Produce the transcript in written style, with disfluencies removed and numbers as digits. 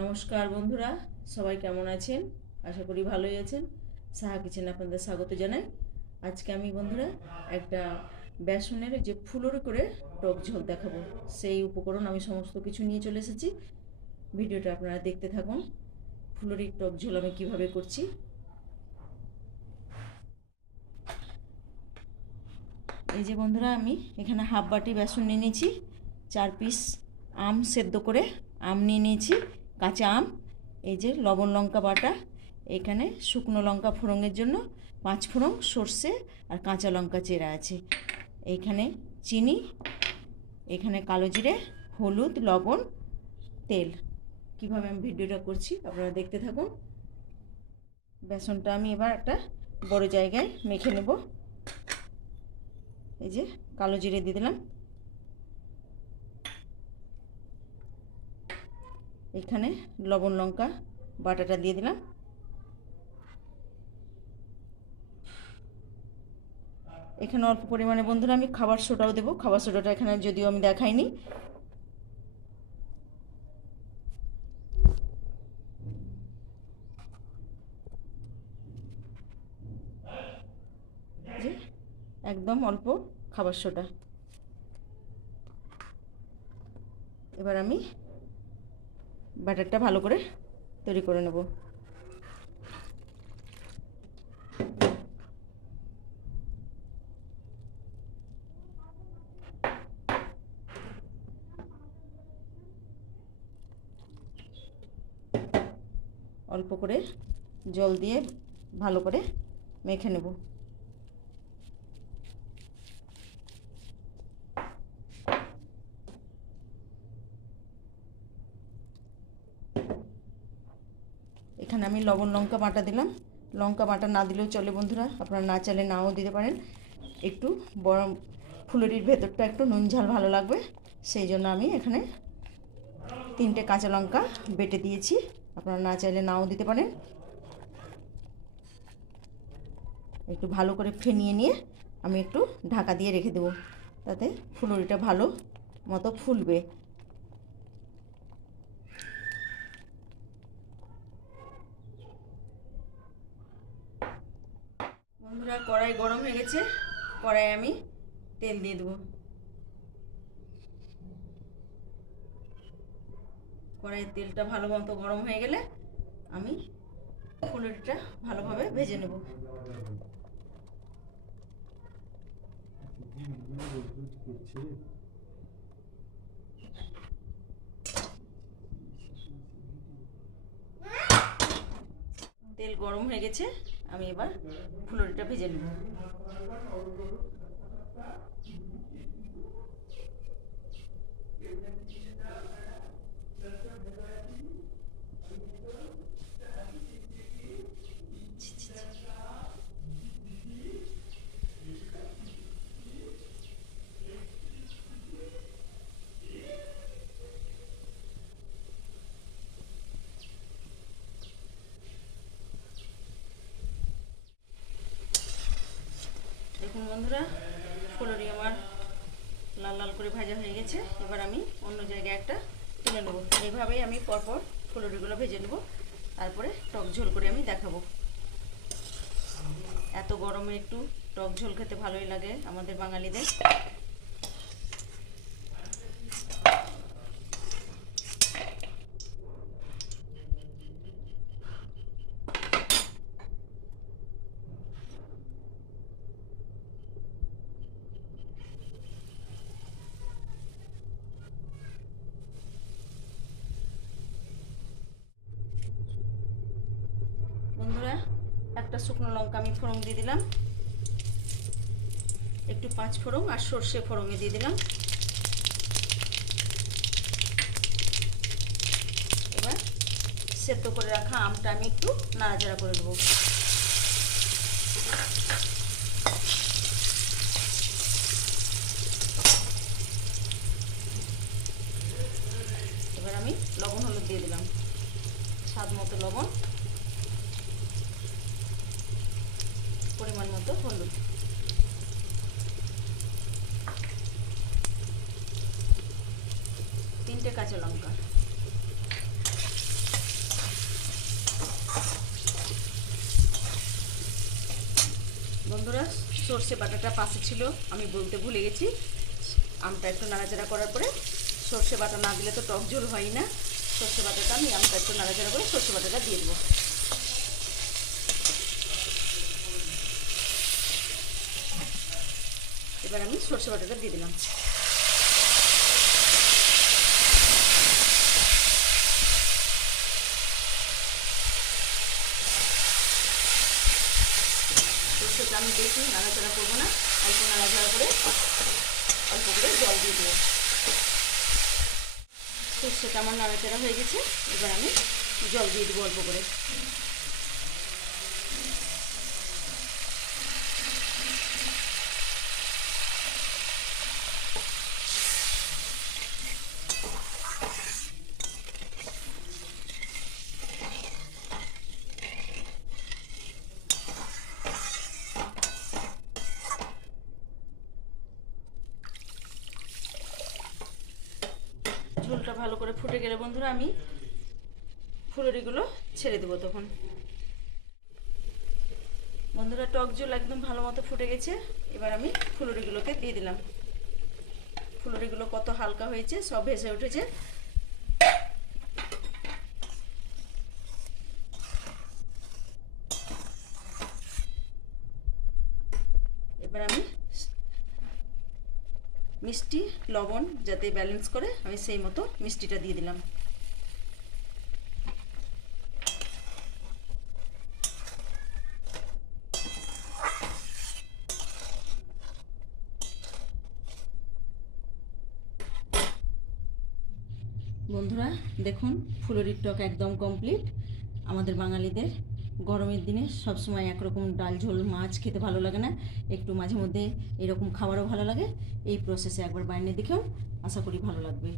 নমস্কার বন্ধুরা, সবাই কেমন আছেন? আশা করি ভালোই আছেন। সাহা কিচেনে আপনাদের স্বাগত জানাই। আজকে আমি বন্ধুরা একটা বেসনের যে ফুলুরি করে টক ঝোল দেখাবো। সেই উপকরণ আমি সমস্ত কিছু নিয়ে চলে এসেছি। ভিডিওটা আপনারা দেখতে থাকুন। ফুলুরির টক ঝোল আমি কিভাবে করছি। এই যে বন্ধুরা, আমি এখানে হাফ বাটি বেসন নিয়ে নিয়েছি। 4 পিস আম সেদ্ধ করে আম নিয়ে নিয়েছি, কাঁচা আম। এই যে লবণ লঙ্কা বাটা, এখানে শুকনো লঙ্কা ফোড়নের জন্য 5 ফোড়ন, সর্ষে আর কাঁচা লঙ্কা চেরা আছে। এইখানে চিনি, এখানে কালো জিরে, হলুদ, লবণ, তেল। কিভাবে আমি ভিডিওটা করছি আপনারা দেখতে থাকুন। বেসনটা আমি এবার একটা বড় জায়গায় মেখে নেব। এই যে কালো জিরে দিয়ে দিলাম, এখানে লবণ লঙ্কা বাটাটা দিয়ে দিলাম, এখানে অল্প পরিমাণে বন্ধুরা আমি খাবার সোডাও দেবো। খাবার সোডাটা এখানে যদিও আমি দেখাইনি। যে একদম অল্প খাবার সোডা। এবার আমি ব্যাটারটা ভালো করে তৈরি করে নেব। অল্প করে জল দিয়ে ভালো করে মেখে নেব। এখানে আমি লবণ লঙ্কা বাটা দিলাম। লঙ্কা বাটা না দিলেও চলে বন্ধুরা, আপনারা না চাইলে নাও দিতে পারেন। একটু বড় ফুলুরির ভেতরটা একটু নুন ঝাল ভালো লাগবে, সেই জন্য আমি এখানে 3টে কাঁচা লঙ্কা বেটে দিয়েছি। আপনারা না চাইলে নাও দিতে পারেন। একটু ভালো করে ফেনিয়ে নিয়ে আমি একটু ঢাকা দিয়ে রেখে দেবো, তাতে ফুলুরিটা ভালো মতো ফুলবে। বন্ধুরা, কড়াই গরম হয়ে গেছে। কড়াই আমি তেল দিয়ে দেবো। কড়াইয়ের তেলটা ভালো মতো গরম হয়ে গেলে আমি ফুলুরিটা ভালোভাবে ভেজে নেব। তেল গরম হয়ে গেছে, আমি এবার ফুলুরিটা ভেজে নেব। দেখুন বন্ধুরা, ফুলুরি আমার লাল লাল করে ভাজা হয়ে গেছে। এবার আমি অন্য জায়গায় একটা তুলে নেব। এইভাবেই আমি পরপর ফুলুরিগুলো ভেজে নেব, তারপরে টক ঝোল করে আমি দেখাবো। এত গরমে একটু টক ঝোল খেতে ভালোই লাগে আমাদের বাঙালিদের। বন্ধুরা, একটা শুকনো লঙ্কা আমি ফোড়ন দিয়ে দিলাম, একটু 5 ফোড়ন আর সর্ষে ফোড়নে দিয়ে দিলাম। এবার সেদ্ধ করে রাখা আমটা আমি একটু নাড়াচাড়া করে দেবো। এবার আমি লবণ হলুদ দিয়ে দিলাম, স্বাদ মতো লবণ, পরিমাণ মতো হলুদ। 3টে কাঁচা লঙ্কা। বন্ধুরা, সর্ষে বাটাটা পাশে ছিল, আমি বলতে ভুলে গেছি। আমটা একটু নাড়াচাড়া করার পরে, সর্ষে বাটা না দিলে তো টক ঝোল হয় না, সর্ষে বাটাটা আমি আমটা একটু নাড়াচাড়া করে সর্ষে বাটাটা দিয়ে দেবো। এবার আমি সর্ষে বাটাটা দিয়ে দিলাম। সর্ষেটা আমি বেশি নাড়াচাড়া করবো না, অল্প নাড়াচাড়া করে অল্প করে জল দিয়ে দেবো। সর্ষেটা আমার নাড়াচাড়া হয়ে গেছে, এবার আমি জল দিয়ে দেবো অল্প করে। ঝোলটা ভালো করে ফুটে গেলে বন্ধুরা আমি ফুলুরিগুলো ছেড়ে দেবো তখন। বন্ধুরা, টক ঝোল একদম ভালো মতো ফুটে গেছে, এবার আমি ফুলুরিগুলোকে দিয়ে দিলাম। ফুলুরিগুলো কত হালকা হয়েছে, সব ভেসে উঠেছে। এবার আমি মিষ্টি লবণ যাতে ব্যালেন্স করে, আমি সেই মতো মিষ্টিটা দিয়ে দিলাম। বন্ধুরা দেখুন, ফুলুরির টক একদম কমপ্লিট। আমাদের বাঙালিদের গরমের দিনে সবসময় একরকম ডাল ঝোল মাছ খেতে ভালো লাগে না, একটু মাঝে মধ্যে এরকম খাবারও ভালো লাগে। এই প্রসেসে একবার বানিয়ে দেখেও আশা করি ভালো লাগবে।